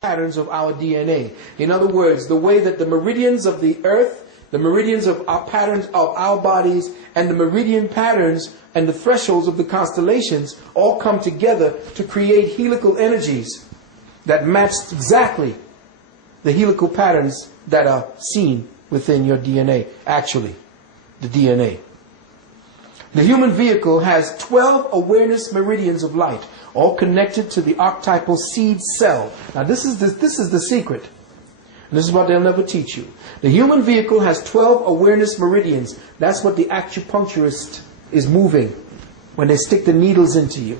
patterns of our DNA. In other words, the way that the meridians of the earth, the meridians of our patterns of our bodies, and the meridian patterns and the thresholds of the constellations all come together to create helical energies that match exactly the helical patterns that are seen within your DNA, actually, the DNA. The human vehicle has 12 awareness meridians of light, all connected to the archetypal seed cell. Now this is the secret. And this is what they'll never teach you. The human vehicle has 12 awareness meridians. That's what the acupuncturist is moving when they stick the needles into you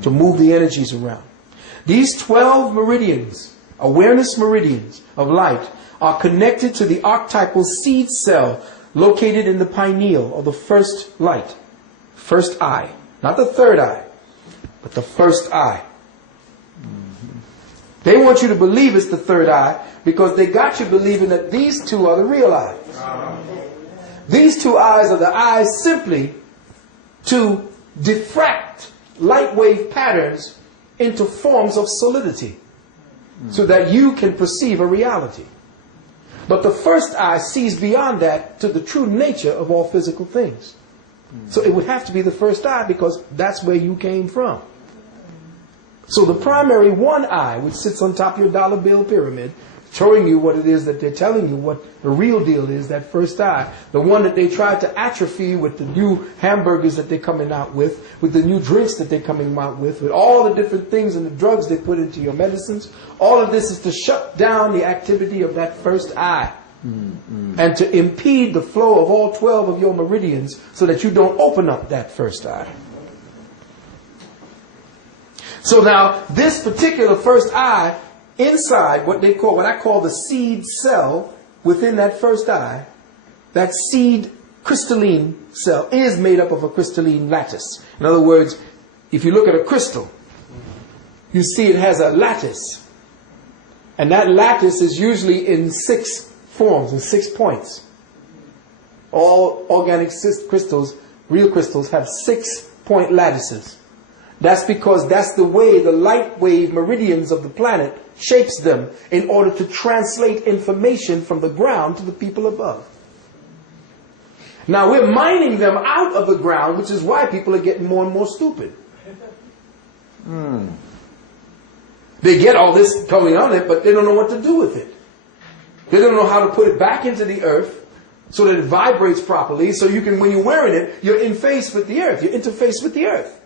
to move the energies around. These 12 meridians, awareness meridians of light, are connected to the archetypal seed cell located in the pineal, or the first light, first eye. Not the third eye, but the first eye. They want you to believe it's the third eye because they got you believing that these two are the real eyes. These two eyes are the eyes simply to diffract light wave patterns into forms of solidity so that you can perceive a reality. But the first eye sees beyond that to the true nature of all physical things. So it would have to be the first eye because that's where you came from. So the primary one eye, which sits on top of your dollar bill pyramid, showing you what it is that they're telling you, what the real deal is, that first eye, the one that they tried to atrophy with the new hamburgers that they're coming out with the new drinks that they're coming out with all the different things and the drugs they put into your medicines. All of this is to shut down the activity of that first eye and to impede the flow of all 12 of your meridians so that you don't open up that first eye. So now, this particular first eye, inside what I call the seed cell within that first eye, that seed crystalline cell is made up of a crystalline lattice. In other words, if you look at a crystal, you see it has a lattice. And that lattice is usually in 6 forms, in 6 points. All organic crystals, real crystals, have 6-point lattices. That's because that's the way the light wave meridians of the planet shapes them in order to translate information from the ground to the people above. Now we're mining them out of the ground, which is why people are getting more and more stupid. They get all this going on it, but they don't know what to do with it. They don't know how to put it back into the earth so that it vibrates properly, so you can, when you're wearing it, you're in phase with the earth. You're interfaced with the earth.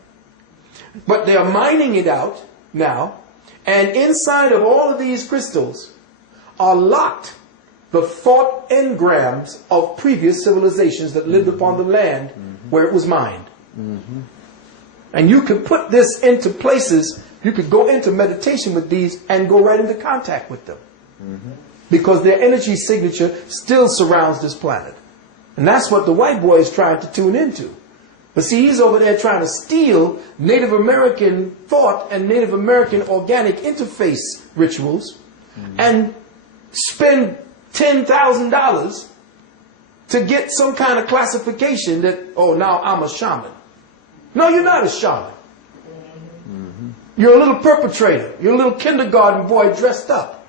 But they are mining it out now, and inside of all of these crystals are locked the thought engrams of previous civilizations that lived upon the land where it was mined. And you could put this into places, you could go into meditation with these and go right into contact with them. Because their energy signature still surrounds this planet. And that's what the white boy is trying to tune into. But see, he's over there trying to steal Native American thought and Native American organic interface rituals and spend $10,000 to get some kind of classification that, oh, now I'm a shaman. No, you're not a shaman. You're a little perpetrator. You're a little kindergarten boy dressed up.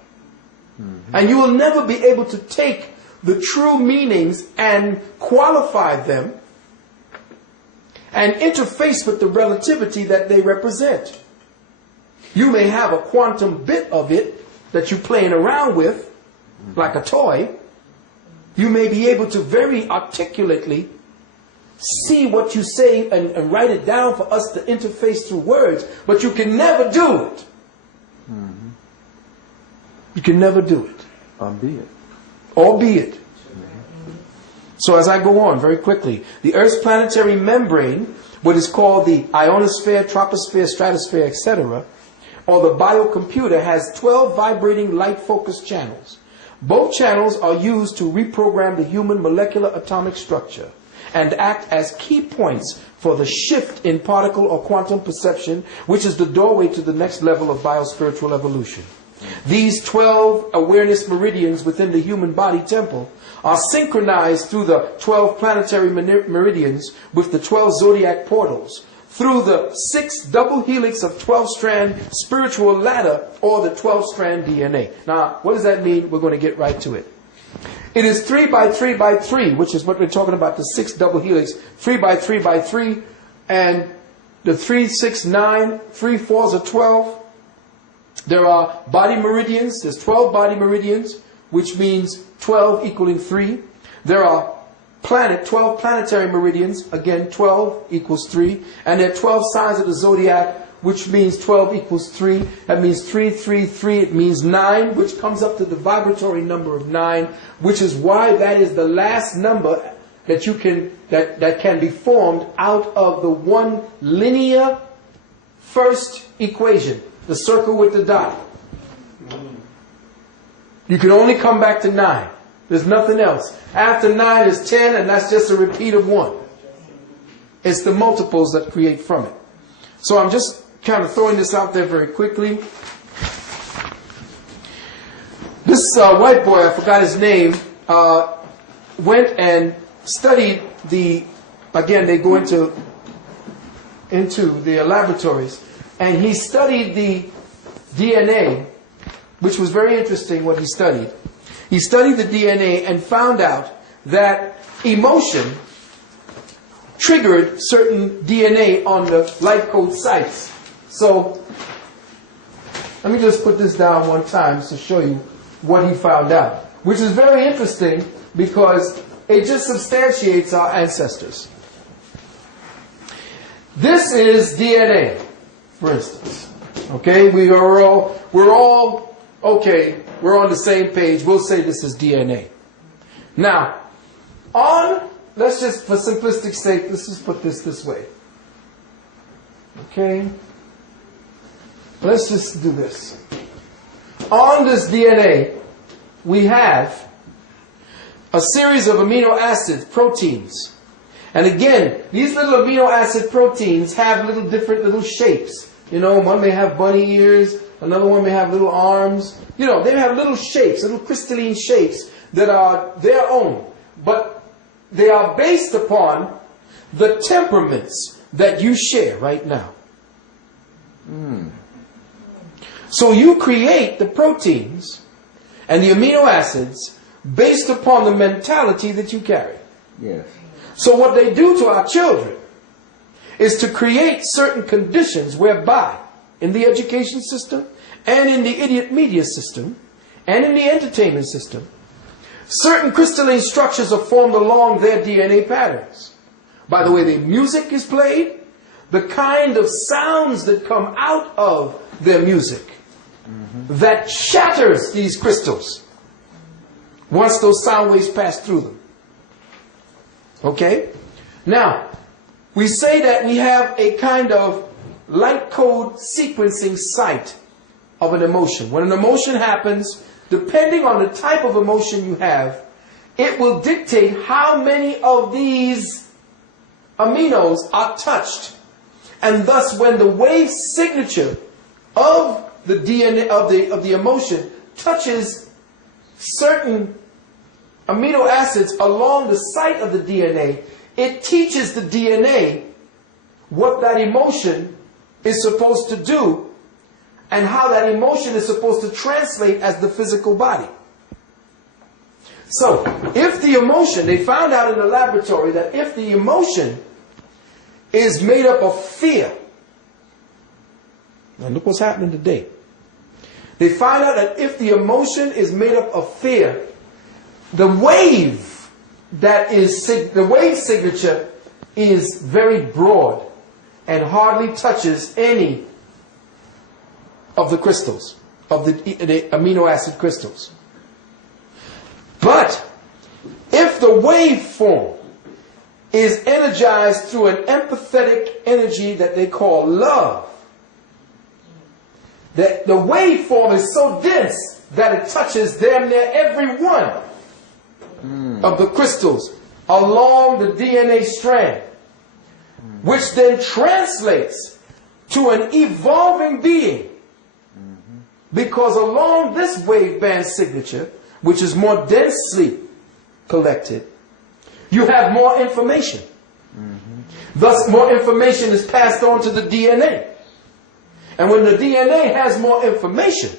And you will never be able to take the true meanings and qualify them and interface with the relativity that they represent. You may have a quantum bit of it that you're playing around with, like a toy. You may be able to very articulately see what you say and write it down for us to interface through words, but you can never do it. You can never do it. Albeit. So as I go on very quickly, the Earth's planetary membrane, what is called the ionosphere, troposphere, stratosphere, etc., or the biocomputer, has 12 vibrating light-focused channels. Both channels are used to reprogram the human molecular atomic structure and act as key points for the shift in particle or quantum perception, which is the doorway to the next level of biospiritual evolution. These 12 awareness meridians within the human body temple are synchronized through the 12 planetary meridians with the 12 zodiac portals, through the 6 double helix of 12-strand spiritual ladder, or the 12-strand DNA. Now, what does that mean? We're going to get right to it. It is 3 by 3 by 3, which is what we're talking about, the 6 double helix. 3 by 3 by 3, and the 3, 6, 9, 3 fours are 12. There are body meridians. There's 12 body meridians, which means 12 equaling 3. There are 12 planetary meridians. Again, 12 equals 3. And there are 12 signs of the zodiac, which means 12 equals 3. That means 3, 3, 3. It means 9, which comes up to the vibratory number of 9, which is why that is the last number that you can that can be formed out of the one linear first equation, the circle with the dot. You can only come back to 9. There's nothing else. After 9 is 10, and that's just a repeat of 1. It's the multiples that create from it. So I'm just kind of throwing this out there very quickly. This white boy, I forgot his name, went and studied again, they go into the laboratories, and he studied the DNA, which was very interesting what he studied. He studied the DNA and found out that emotion triggered certain DNA on the light code sites. So, let me just put this down one time to show you what he found out, which is very interesting because it just substantiates our ancestors. This is DNA, for instance. Okay, we're all okay. We're on the same page. We'll say this is DNA. Now, let's just, for simplistic sake, let's just put this way. Okay? Let's just do this. On this DNA, we have a series of amino acids, proteins. And again, these little amino acid proteins have different little shapes. You know, one may have bunny ears, another one may have little arms. You know, they have little shapes, little crystalline shapes that are their own. But they are based upon the temperaments that you share right now. So you create the proteins and the amino acids based upon the mentality that you carry. Yes. So what they do to our children is to create certain conditions whereby in the education system and in the idiot media system and in the entertainment system, certain crystalline structures are formed along their DNA patterns. By the way the music is played, the kind of sounds that come out of their music that shatters these crystals once those sound waves pass through them. Okay? Now, we say that we have a kind of light code sequencing site of an emotion. When an emotion happens, depending on the type of emotion you have, it will dictate how many of these aminos are touched. And thus, when the wave signature of the DNA of the emotion touches certain amino acids along the site of the DNA, it teaches the DNA what that emotion is supposed to do and how that emotion is supposed to translate as the physical body. So, if the emotion, they found out in the laboratory that if the emotion is made up of fear, and look what's happening today. They find out that if the emotion is made up of fear, the wave signature is very broad and hardly touches any of the crystals, of the amino acid crystals. But if the waveform is energized through an empathetic energy that they call love, that the waveform is so dense that it touches damn near every one of the crystals along the DNA strand, which then translates to an evolving being. Because along this waveband signature, which is more densely collected, you have more information. Thus, more information is passed on to the DNA. And when the DNA has more information,